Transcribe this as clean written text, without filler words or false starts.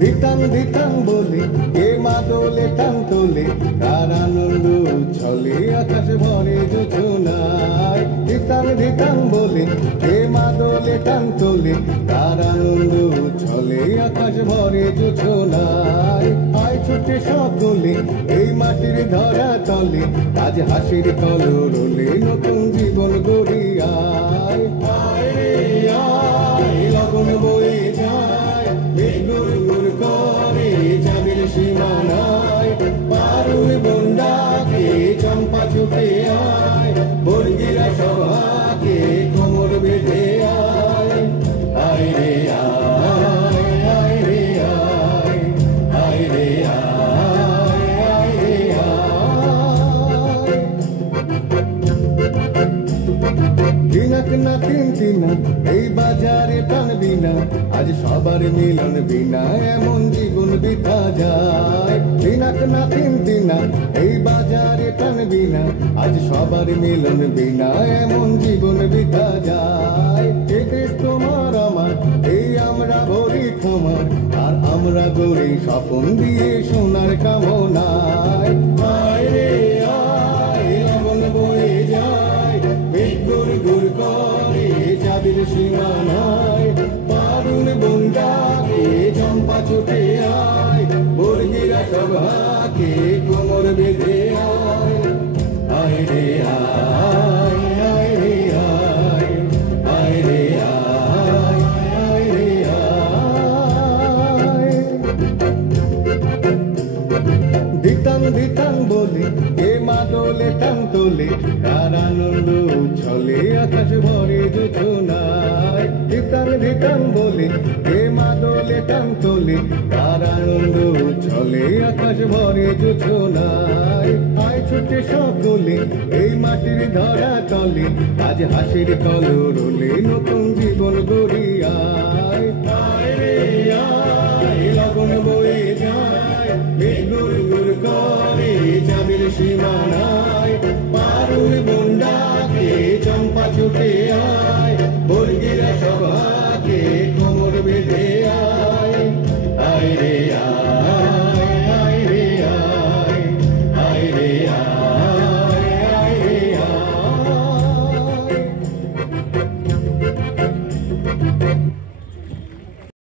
ধিতাং ধিতাং বলে এ মাদলে টান তোলে, তার আনন্দ ছলে আকাশ ভরে যোজনায়। ধিতাং ধিতাং বলে এ মাদলে টান তোলে, তার আনন্দ ছলে আকাশ ভরে যোজনায়। আয় ছুটে সকলে এই মাটির ধরা তলে, আজ হাসির কলরলে নতুন জীবন গড়ি আয়। আয় রে আয়, লগন বয়ে যায়, বেগুর গুর করে চাঁদের সীমানায়। পারুর বন্ডাকে চম্পা ছুটে আয়, বর্গিরা সভাকে কোমর বেঁধে আয়। আয় রে আয়, আয় রে আয়, আয় রে আয়, আয় রে আয়। দিনাক না তিন দিনা এই বাজারে টানবি না, আজ সবার মিলন বিনা এমন জীবন বিতা যায়। দিনাক না তিন দিনা এই বাজারে টানবি না, আজ সবার মিলন বিনা এমন জীবন বিতা যায়। এ দেশ তোমার আমার, এই আমরা ভরি ক্ষমা, আর আমরা গড়ি স্বপন দিয়ে সোনার কামনায়। আয় রে আয়, লগন বয়ে যায়, বেগুর গুর করে চাঁদের সীমানায়। পারুন বন্ডাকে চম্পা ছুটে আয়, বর্গিরা সভাকে কোমর বেঁধে আয়। আয় রে আয়, আয় রে আয়, আয় রে আয়, আয় রে আয়। ধিতাং ধিতাং বলে এ মাদলে টান তোলে, তার আনন্দ ছলে আকাশ ভরে যোজনায়। ধিতাং ধিতাং বলে এ মাদলে টান তোলে, তার আনন্দ ছলে আকাশ ভরে যোজনায়। আয় ছুটে সকলে এই মাটির ধরা তলে, আজ হাসির কলরলে নতুন জীবন গড়ি আয়।